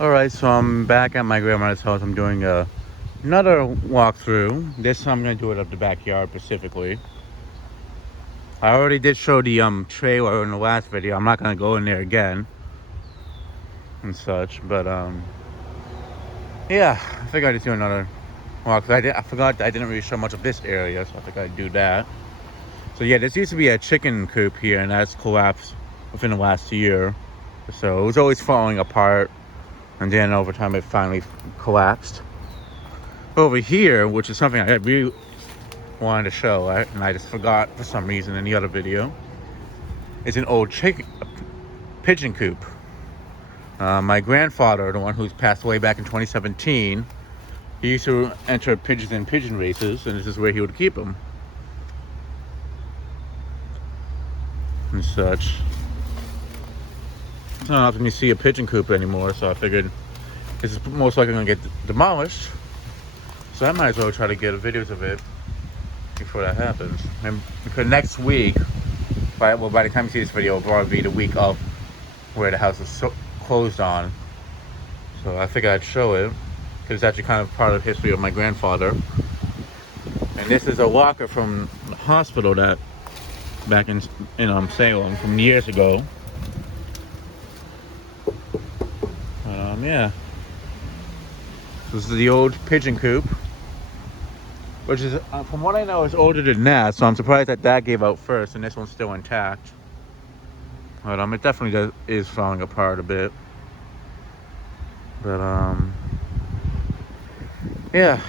Alright, so I'm back at my grandmother's house. I'm doing another walkthrough. This time I'm going to do it of the backyard specifically. I already did show the trailer in the last video. I'm not going to go in there again and such, but yeah, I figured I'd just do another walkthrough. I forgot I didn't really show much of this area, so I think I'd do that. So yeah, this used to be a chicken coop here, and that's collapsed within the last year. So it was always falling apart, and then over time it finally collapsed. Over here, which is something I really wanted to show, and I just forgot for some reason in the other video, is an old pigeon coop. My grandfather, the one who's passed away back in 2017, he used to enter pigeons in pigeon races, and this is where he would keep them and such. It's not often you see a pigeon coop anymore, so I figured this is most likely going to get demolished. So I might as well try to get videos of it before that happens. And because next week, by the time you see this video, it'll probably be the week of where the house is closed on. So I figured I'd show it, because it's actually kind of part of the history of my grandfather. And this is a walker from the hospital that back in Salem from years ago. Yeah. This is the old pigeon coop, which is, from what I know, is older than that, so I'm surprised that gave out first and this one's still intact. But it definitely is falling apart a bit. But yeah.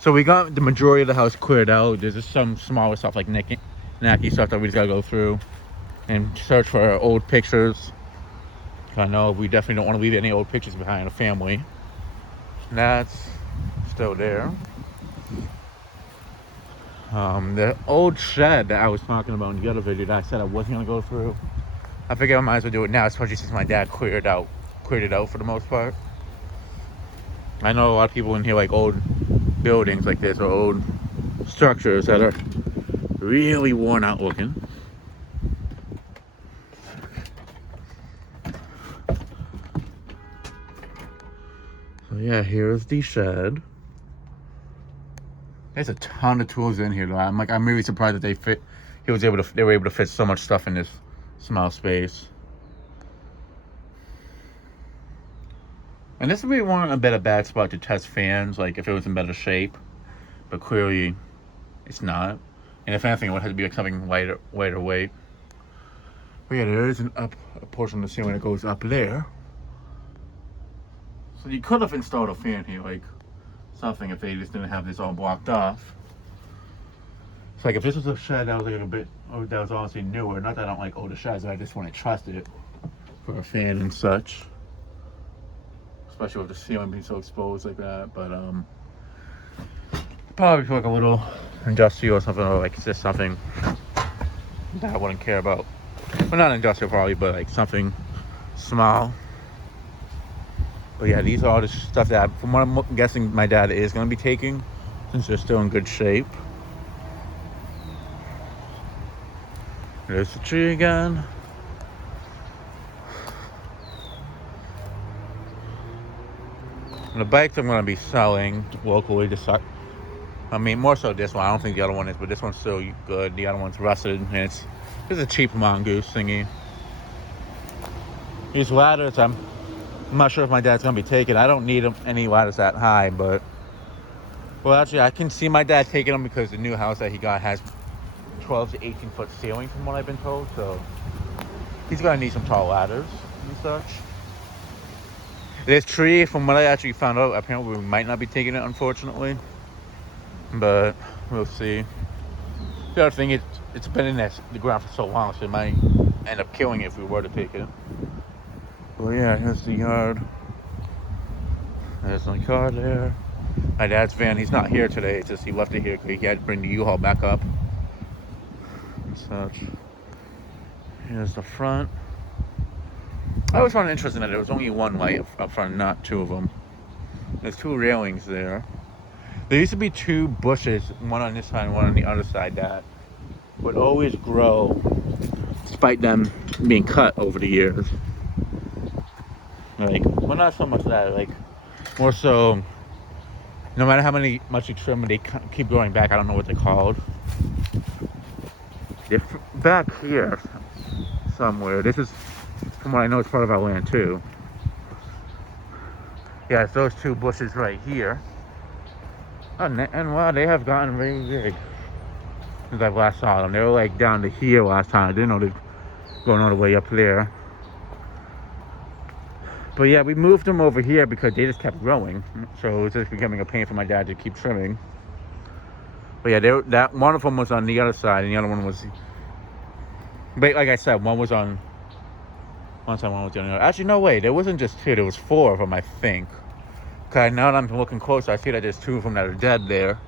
So we got the majority of the house cleared out. There's just some smaller stuff like knacky stuff that we just gotta go through and search for old pictures. I know we definitely don't want to leave any old pictures behind, a family. And that's still there. The old shed that I was talking about in the other video that I said I wasn't gonna go through, I figured I might as well do it now, especially since my dad cleared it out for the most part. I know a lot of people in here like old buildings like this, or old structures that are really worn out looking. So yeah, here's the shed. There's a ton of tools in here though. I'm really surprised that they were able to fit so much stuff in this small space. And this would be a bad spot to test fans, like if it was in better shape. But clearly it's not. And if anything, it would have to be like something lighter weight. But yeah, there is a portion of the ceiling that goes up there. So you could have installed a fan here, like something, if they just didn't have this all blocked off. So like if this was a shed that was like a bit, or that was honestly newer, not that I don't like older sheds, I just want to trust it for a fan and such. Especially with the ceiling being so exposed like that. But probably for like a little industrial or something, or like it's just something that I wouldn't care about. Well, not industrial probably, but like something small. But yeah, these are all the stuff that, from what I'm guessing, my dad is going to be taking, since they're still in good shape. There's the tree again. And the bikes I'm going to be selling locally. More so this one. I don't think the other one is, but this one's still good. The other one's rusted, and it's a cheap mongoose thingy. These ladders, I'm not sure if my dad's gonna be taking. I don't need any ladders that high, but well, actually, I can see my dad taking them because the new house that he got has 12 to 18 foot ceiling, from what I've been told. So he's gonna need some tall ladders and such. This tree, from what I actually found out, apparently we might not be taking it, unfortunately. But we'll see. The other thing, it's been in the ground for so long, so it might end up killing it if we were to take it. Well, yeah, here's the yard. There's my car there. My dad's van, he's not here today. It's just he left it here because he had to bring the U-Haul back up and such. Here's the front. I always found it interesting that there was only one light up front, not two of them. There's two railings there. There used to be two bushes, one on this side and one on the other side, that would always grow despite them being cut over the years. Like, well, not so much that. Like, more so, no matter how much you trim, they keep growing back. I don't know what they're called. They're back here somewhere. This is, from what I know, it's part of our land too. Yeah, it's those two bushes right here. Oh, and wow, they have gotten really big since I last saw them. They were like down to here last time. I didn't know they're going all the way up there. But yeah, we moved them over here because they just kept growing. So it was just becoming a pain for my dad to keep trimming. But yeah, that one of them was on the other side, and the other one was. But like I said, one was on one side, one was on the other. Actually, no way. There wasn't just two. There was four of them, I think. Cause now that I'm looking closer, I see that there's two of them that are dead there.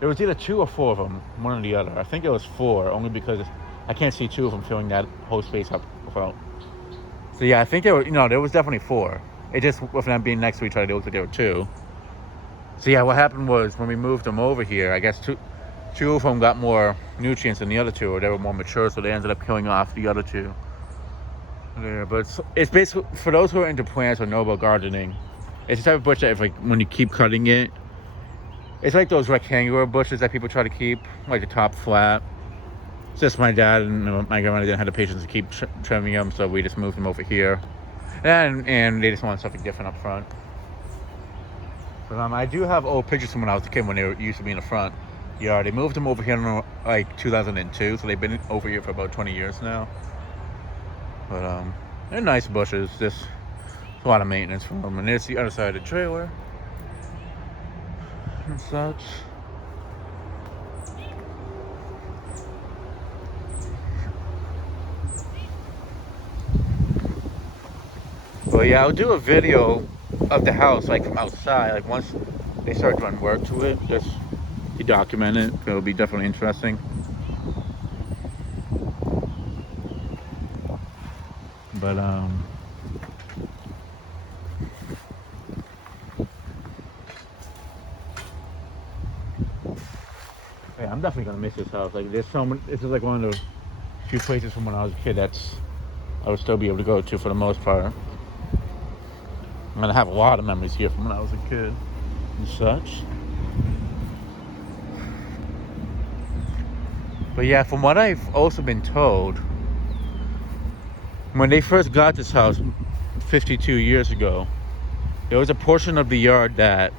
There was either 2 or 4 of them, one or the other. I think it was 4, only because I can't see 2 of them filling that whole space up without. So yeah, I think there was definitely 4. It just, with them being next to each other, they looked like there were 2. So yeah, what happened was when we moved them over here, I guess two of them got more nutrients than the other 2, or they were more mature, so they ended up killing off the other 2. Yeah, but it's basically, for those who are into plants or know about gardening, it's the type of bush that if, like, when you keep cutting it, it's like those rectangular bushes that people try to keep, like the top flat. It's just my dad and my grandmother didn't have the patience to keep trimming them, so we just moved them over here. And they just wanted something different up front. But I do have old pictures from when I was a kid when they used to be in the front yard. They moved them over here in like 2002, so they've been over here for about 20 years now. But they're nice bushes, just a lot of maintenance for them. And there's the other side of the trailer and such. But yeah, I'll do a video of the house, like from outside, like once they start doing work to it, just to document it. It'll be definitely interesting. But yeah, I'm definitely gonna miss this house. Like, there's so many. This is like one of the few places from when I was a kid I would still be able to go to for the most part. I'm gonna have a lot of memories here from when I was a kid and such. But yeah, from what I've also been told, when they first got this house 52 years ago, there was a portion of the yard that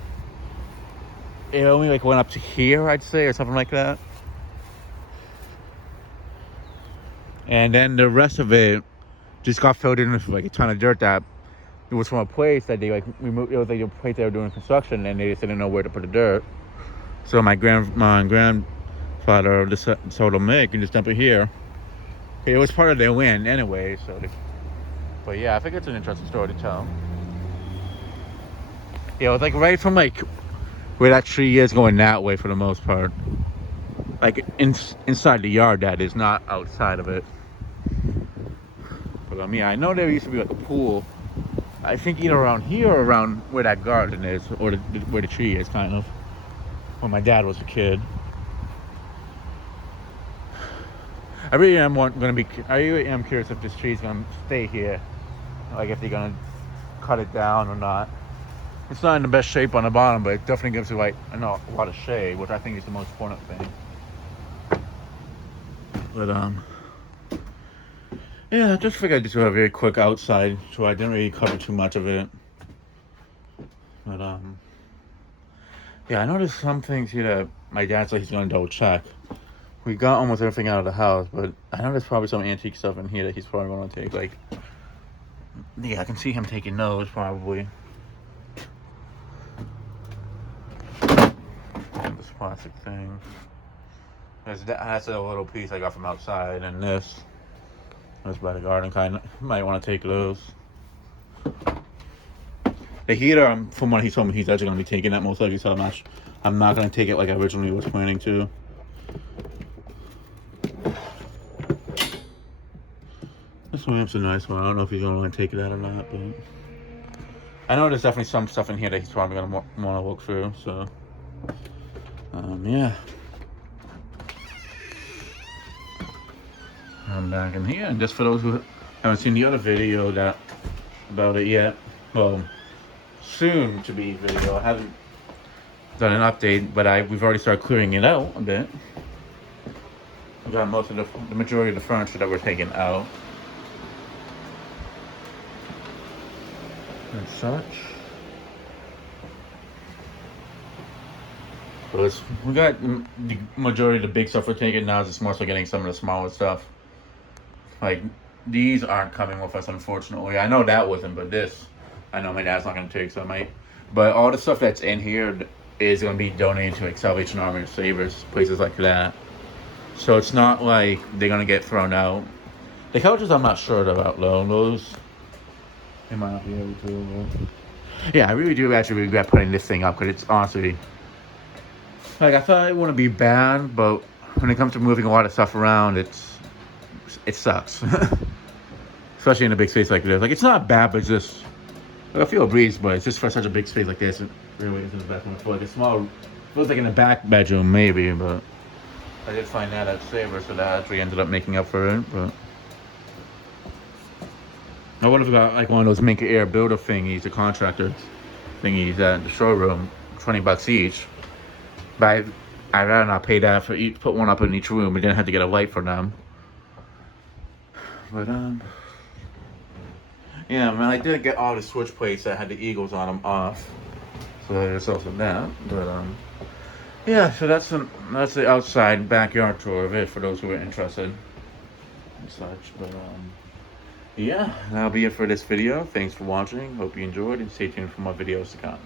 it only like went up to here, I'd say, or something like that. And then the rest of it just got filled in with like a ton of dirt that it was from a place that they like removed. It was like a place they were doing construction, and they just didn't know where to put the dirt. So my grandma and grandfather just told them, "Hey, you can just dump it here." It was part of their land anyway, so. But yeah, I think it's an interesting story to tell. Yeah, it was like right from like where that tree is going that way for the most part. Like inside the yard, that is, not outside of it. But yeah, I know there used to be like a pool. I think either around here or around where that garden is, or where the tree is, kind of. When my dad was a kid. I really am curious if this tree is gonna stay here. Like if they're gonna cut it down or not. It's not in the best shape on the bottom, but it definitely gives it like a lot of shade, which I think is the most important thing. But yeah, I just figured I'd do a very quick outside, so I didn't really cover too much of it. But yeah, I know there's some things here that my dad said he's gonna double check. We got almost everything out of the house, but I know there's probably some antique stuff in here that he's probably gonna take. Like, yeah, I can see him taking those probably. And this plastic thing. That's a little piece I got from outside, and this. That's by the garden kind. Might want to take those. The heater, from what he told me, he's actually going to be taking that most likely, so I'm not going to take it like I originally was planning to. This lamp's a nice one. I don't know if he's going to want to take it out or not, but I know there's definitely some stuff in here that he's probably going to want to look through, so yeah. I'm back in here, and just for those who Haven't seen the other video about it yet. Well, soon to be video. I haven't done an update, but we've already started clearing it out a bit. We got most of the majority of the furniture that we're taking out and such. But we got the majority of the big stuff we're taking now. It's more so getting some of the smaller stuff. Like these aren't coming with us, unfortunately. I know that wasn't, but this, I know my dad's not gonna take, so I might. But all the stuff that's in here is gonna be donated to like Salvation Army or Savers, places like that. So it's not like they're gonna get thrown out. The couches, I'm not sure about though. Those, they might not be able to. Yeah, I really do actually regret putting this thing up because it's honestly, like, I thought it wouldn't be bad, but when it comes to moving a lot of stuff around, it sucks. Especially in a big space like this. Like, it's not bad, but it's just, like, I feel a breeze, but it's just for such a big space like this, it really isn't the best one. For like a small, feels like in the back bedroom maybe, but I did find that at Saver, so that actually ended up making up for it. But I would have got like one of those Make Air builder thingies, the contractor thingies at the showroom, $20 each. But I'd rather not pay that for each, put one up in each room, and then have to get a light for them. But yeah, man, I did get all the switch plates that had the Eagles on them off, so there's also that. But yeah, so that's the outside backyard tour of it for those who are interested and such. But yeah, that'll be it for this video. Thanks for watching. Hope you enjoyed, and stay tuned for more videos to come.